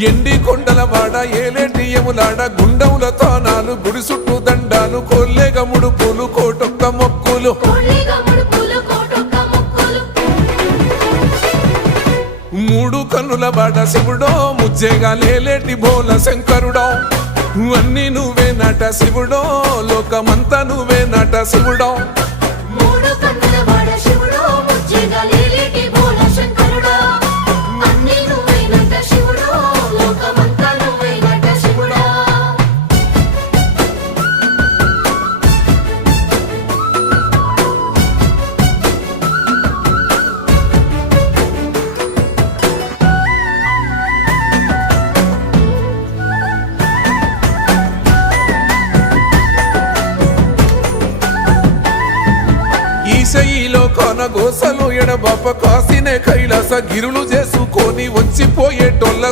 ఎండి కొండల వాడ ఏలేటి యములాడ గుండముల తానాలు గుడి చుట్టూ దండాలు కొల్లేగ ముడుపులు కోటొక్క మొక్కులు మూడు కన్నుల బాట శివుడో ముజ్జేగా లేలేటి బోల శంకరుడో అన్ని నువ్వే నట శివుడో లోకమంతా నువ్వే నట శివుడో ఈశయిలో కొన గోసలు ఎడబాప కాసినే కైలాస గిరులు చేసుకొని వచ్చిపోయేటోళ్ళ